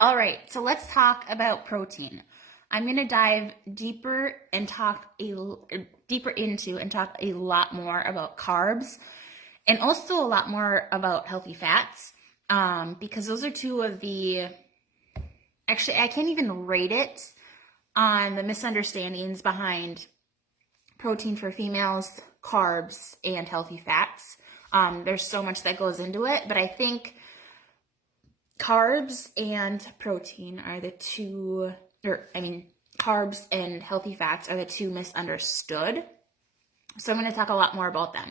All right, so let's talk about protein. I'm going to dive deeper and deeper into and talk a lot more about carbs and also a lot more about healthy fats, because those are two of the, actually, I can't even rate it on the misunderstandings behind protein for females, carbs, and healthy fats. There's so much that goes into it, but I think carbs and protein are the two, carbs and healthy fats are the two misunderstood. So I'm going to talk a lot more about them.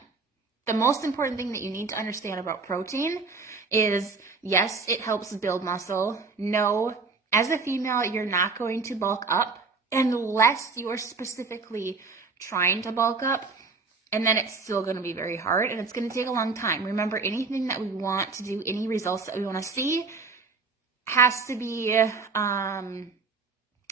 The most important thing that you need to understand about protein is, yes, it helps build muscle. No, as a female, you're not going to bulk up unless you are specifically trying to bulk up. And then it's still going to be very hard and it's going to take a long time. Remember, anything that we want to do, any results that we want to see, has to be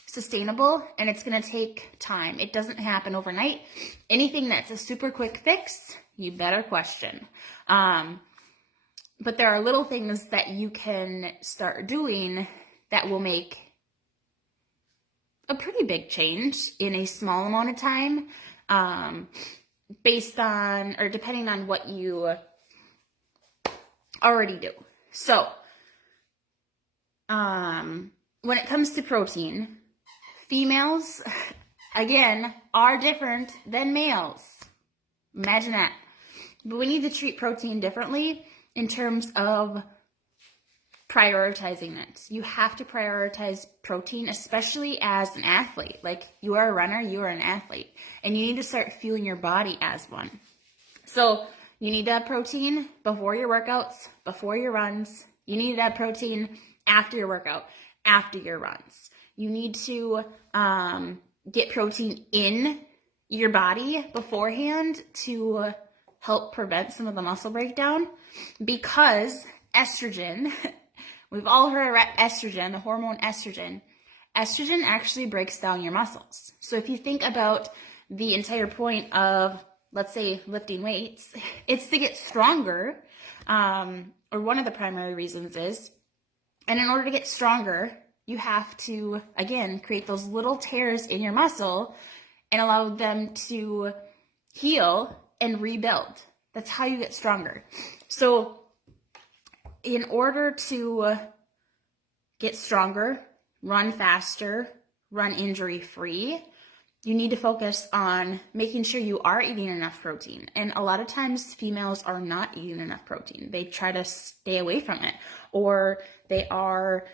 sustainable, and it's going to take time. It doesn't happen overnight. Anything that's a super quick fix, you better question. But there are little things that you can start doing that will make a pretty big change in a small amount of time, based on, or depending on what you already do. So, when it comes to protein, females, again, are different than males. Imagine that. But we need to treat protein differently in terms of prioritizing it. You have to prioritize protein, especially as an athlete. Like, you are a runner, you are an athlete, and you need to start fueling your body as one. So you need to have protein before your workouts, before your runs. You need to have protein after your workout, after your runs. You need to get protein in your body beforehand to help prevent some of the muscle breakdown, because estrogen, we've all heard of estrogen, the hormone estrogen. Estrogen actually breaks down your muscles. So if you think about the entire point of, let's say, lifting weights, it's to get stronger, or one of the primary reasons is. And in order to get stronger, you have to, again, create those little tears in your muscle and allow them to heal and rebuild. That's how you get stronger. So in order to get stronger, run faster, run injury-free, you need to focus on making sure you are eating enough protein. And a lot of times females are not eating enough protein. They try to stay away from it, or they are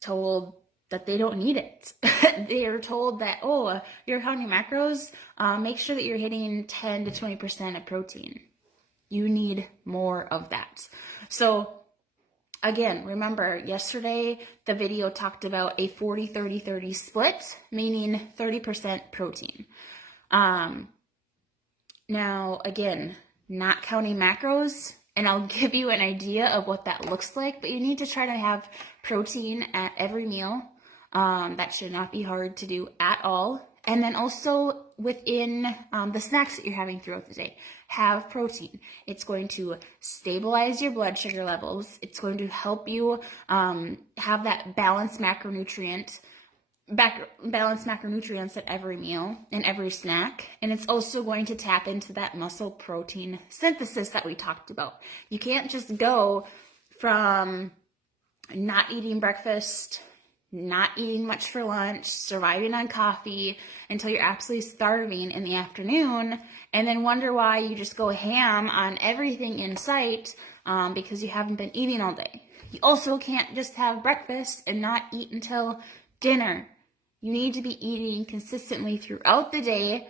told that they don't need it. They are told that, oh, you're counting macros, make sure that you're hitting 10 to 20% of protein. You need more of that. So again, remember, yesterday the video talked about a 40-30-30 split, meaning 30% protein. Now, again, not counting macros, and I'll give you an idea of what that looks like, but you need to try to have protein at every meal. That should not be hard to do at all. And then also within the snacks that you're having throughout the day, have protein. It's going to stabilize your blood sugar levels. It's going to help you have that balanced macronutrients at every meal and every snack. And it's also going to tap into that muscle protein synthesis that we talked about. You can't just go from not eating breakfast, not eating much for lunch, surviving on coffee until you're absolutely starving in the afternoon, and then wonder why you just go ham on everything in sight because you haven't been eating all day. You also can't just have breakfast and not eat until dinner. You need to be eating consistently throughout the day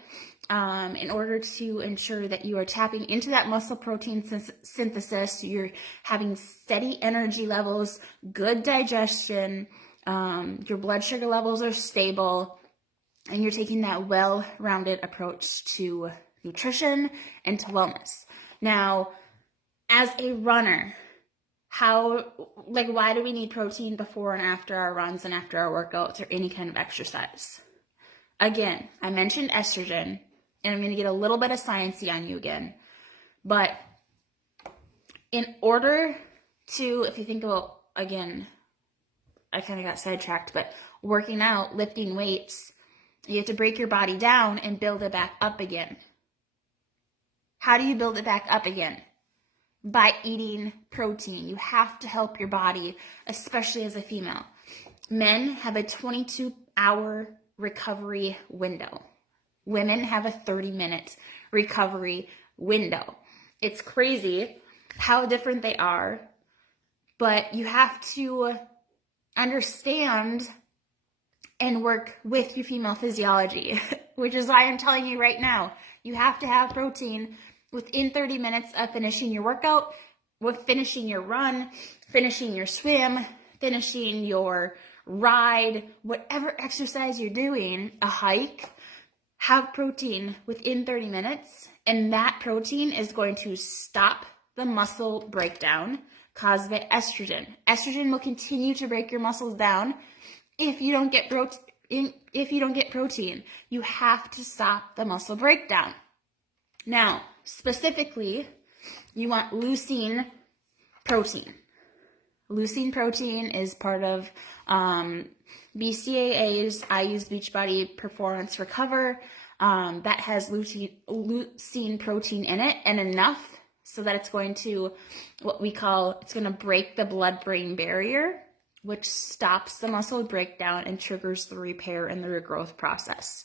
in order to ensure that you are tapping into that muscle protein synthesis. You're having steady energy levels, good digestion, your blood sugar levels are stable, and you're taking that well-rounded approach to nutrition and to wellness. Now, as a runner, why do we need protein before and after our runs and after our workouts or any kind of exercise? Again, I mentioned estrogen, and I'm going to get a little bit of sciencey on you again, but in order to, if you think about, again, I kind of got sidetracked, but working out, lifting weights, you have to break your body down and build it back up again. How do you build it back up again? By eating protein. You have to help your body, especially as a female. Men have a 22-hour recovery window. Women have a 30-minute recovery window. It's crazy how different they are, but you have to understand and work with your female physiology, which is why I'm telling you right now, you have to have protein within 30 minutes of finishing your workout, with finishing your run, finishing your swim, finishing your ride, whatever exercise you're doing, a hike, have protein within 30 minutes, and that protein is going to stop the muscle breakdown caused by estrogen. Estrogen will continue to break your muscles down if you don't get protein. You have to stop the muscle breakdown. Now, specifically, you want leucine protein. Leucine protein is part of BCAAs. I use Beachbody Performance Recover. That has leucine protein in it, and enough so that it's going to, it's going to break the blood-brain barrier, which stops the muscle breakdown and triggers the repair and the regrowth process.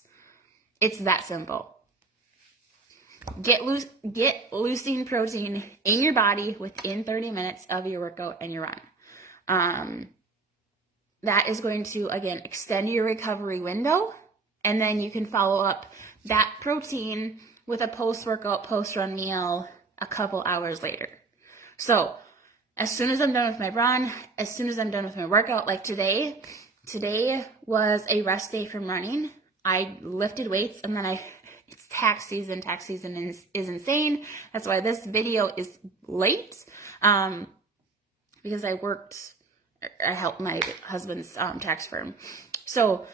It's that simple. Get leucine protein in your body within 30 minutes of your workout and your run. That is going to, again, extend your recovery window, and then you can follow up that protein with a post-workout, post-run meal a couple hours later. So as soon as I'm done with my run, as soon as I'm done with my workout, like today was a rest day from running. I lifted weights, and then it's tax season. Tax season is insane. That's why this video is late, because I helped my husband's tax firm. So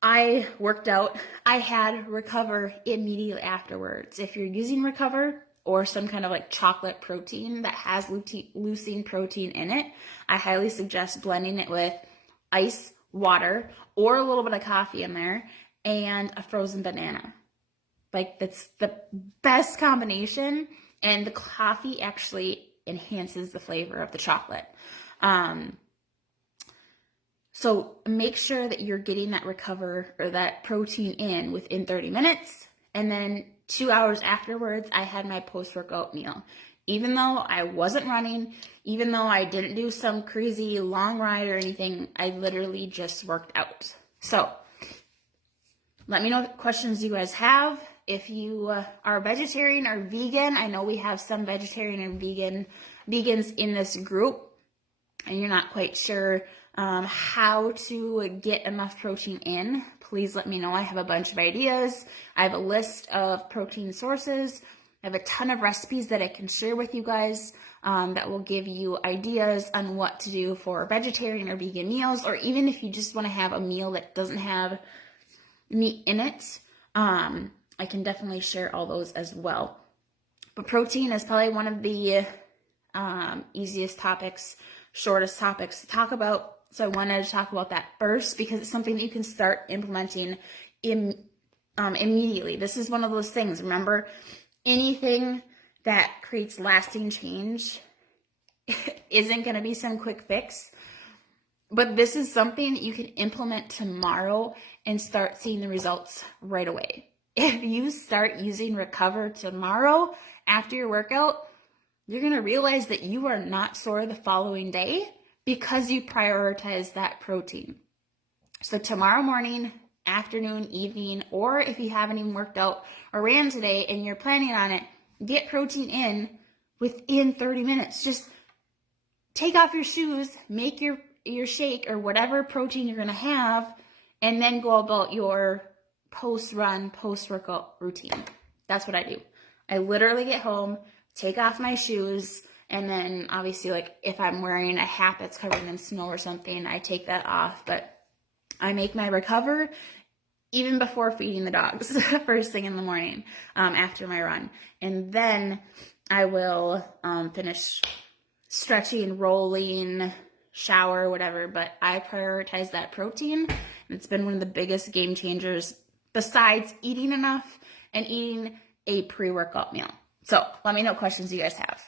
I worked out. I had Recover immediately afterwards. If you're using Recover or some kind of like chocolate protein that has leucine protein in it, I highly suggest blending it with ice, water, or a little bit of coffee in there, and a frozen banana. Like, that's the best combination, and the coffee actually enhances the flavor of the chocolate. So make sure that you're getting that Recover or that protein in within 30 minutes. And then 2 hours afterwards, I had my post-workout meal. Even though I wasn't running, even though I didn't do some crazy long ride or anything, I literally just worked out. So let me know what questions you guys have. If you are vegetarian or vegan, I know we have some vegetarian and vegans in this group, and you're not quite sure how to get enough protein in, please let me know. I have a bunch of ideas. I have a list of protein sources. I have a ton of recipes that I can share with you guys that will give you ideas on what to do for vegetarian or vegan meals, or even if you just want to have a meal that doesn't have meat in it. I can definitely share all those as well. But protein is probably one of the easiest topics, shortest topics to talk about. So I wanted to talk about that first because it's something that you can start implementing immediately. This is one of those things. Remember, anything that creates lasting change isn't going to be some quick fix. But this is something that you can implement tomorrow and start seeing the results right away. If you start using Recover tomorrow after your workout, you're going to realize that you are not sore the following day because you prioritize that protein. So tomorrow morning, afternoon, evening, or if you haven't even worked out or ran today and you're planning on it, get protein in within 30 minutes. Just take off your shoes, make your shake or whatever protein you're going to have, and then go about your post-run, post-workout routine. That's what I do. I literally get home, take off my shoes, and then obviously, like, if I'm wearing a hat that's covered in snow or something, I take that off. But I make my Recover even before feeding the dogs, first thing in the morning, after my run. And then I will finish stretching, rolling, shower, whatever, but I prioritize that protein. And it's been one of the biggest game changers besides eating enough and eating a pre-workout meal. So let me know what questions you guys have.